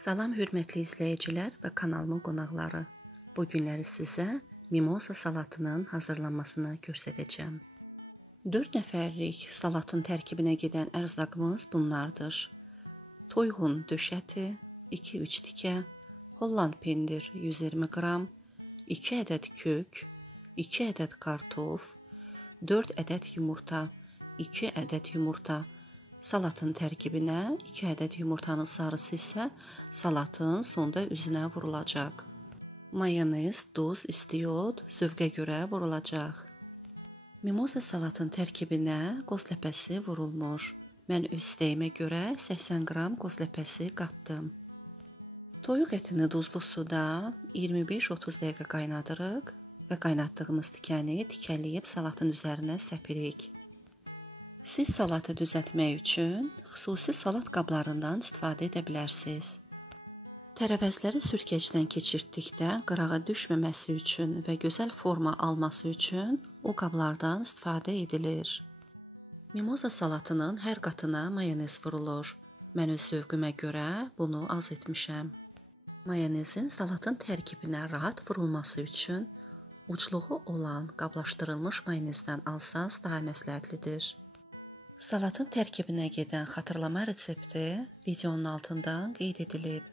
Salam hörmətli izləyicilər və kanalımın qonaqları. Bu günləri sizə mimoza salatının hazırlanmasını göstərəcəm. 4 nəfərlik salatın tərkibinə gedən ərzaqımız bunlardır. Toyuğun döş əti 2-3 tikə, Holland pendir 120 qram, 2 ədəd kök, 2 ədəd kartof, 4 ədəd yumurta, 2 ədəd yumurta. Salatın tərkibinə 2 ədəd yumurtanın sarısı isə salatın sonda üzünə vurulacaq. Mayonez, duz, istiot zövqə görə vurulacaq. Mimoza salatın tərkibinə qoz ləpəsi vurulmur. Mən öz istəyimə görə 80 qram qoz ləpəsi qatdım. Toyuq ətini duzlu suda 25-30 dəqiqə qaynadırıq və qaynatdığımız tikəni tikələyib salatın üzərinə səpirik. Siz salatı düzəltmək üçün xüsusi salat qablarından istifadə edə bilərsiniz. Tərəvəzləri sürkəcdən keçirtdikdə qırağa düşməməsi üçün və gözəl forma alması üçün o qablardan istifadə edilir. Mimoza salatının hər qatına mayonez vurulur. Mən öz zövqümə görə bunu az etmişəm. Mayonezin salatın tərkibinə rahat vurulması üçün ucluğu olan qablaşdırılmış mayonezdən alsanız daha məsləhətlidir. Salatın tərkibinə gedən xatırlama resepti videonun altından qeyd edilib.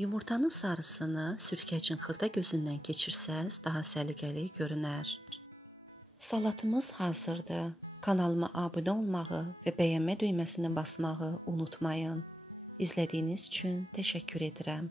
Yumurtanın sarısını sürkəcin xırda gözündən keçirsəz daha səliqəli görünər. Salatımız hazırdır. Kanalıma abunə olmağı və bəyənmə düyməsini basmağı unutmayın. İzlədiyiniz üçün təşəkkür edirəm.